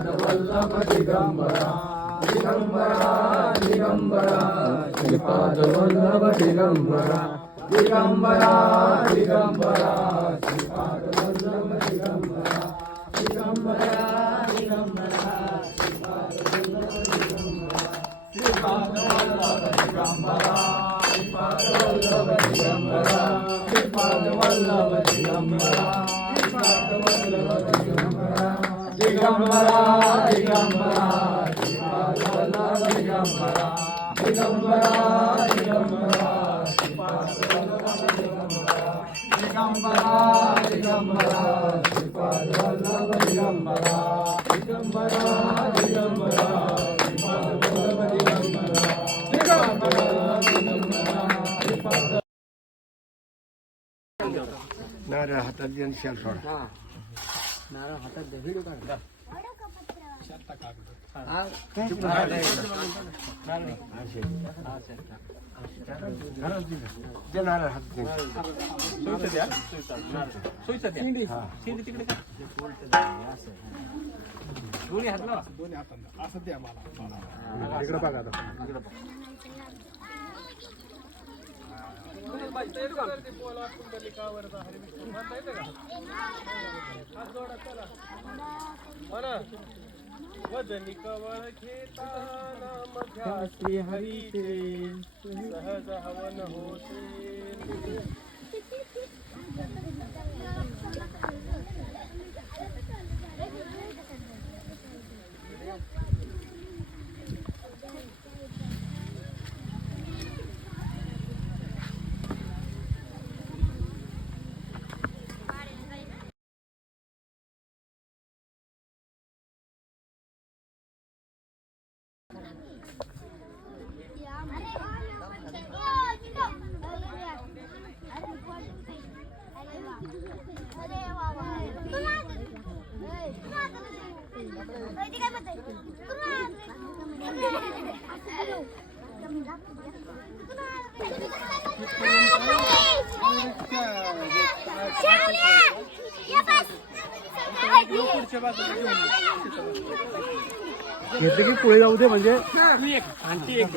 श्रीपाद वल्लभ दिगंबरा दिगंबरा दिगंबरा श्रीपाद वल्लभ दिगंबरा दिगंबरा दिगंबरा श्रीपाद वल्लभ दिगंबरा दिगंबरा दिगंबरा श्रीपाद वल्लभ दिगंबरा श्रीपाद वल्लभ दिगंबरा श्रीपाद वल्लभ दिगंबरा श्रीपाद वल्लभ दिगंबरा श्रीपाद वल्लभ दिगंबरा दिगंबरा दिगंबरा श्रीपाद वल्लभ दिगंबरा दिगंबरा दिगंबरा श्रीपाद वल्लभ दिगंबरा दिगंबरा दिगंबरा श्रीपाद वल्लभ दिगंबरा दिगंबरा दिगंबरा श्रीपाद वल्लभ दिगंबरा दिगंबरा दिगंबरा श्रीपाद नारळ हातात देऊन शाल सोडा नारळ हातात दे व्हिडिओ काढ नारळ हात दोन्ही हात लावा दोन्ही हातांना असं द्या मला इकडे बघा आता वदनी कवळ घेताना मध्या श्री हरीचे सहज हवन होते घेतले की पुढे जाऊ दे म्हणजे आणखी एक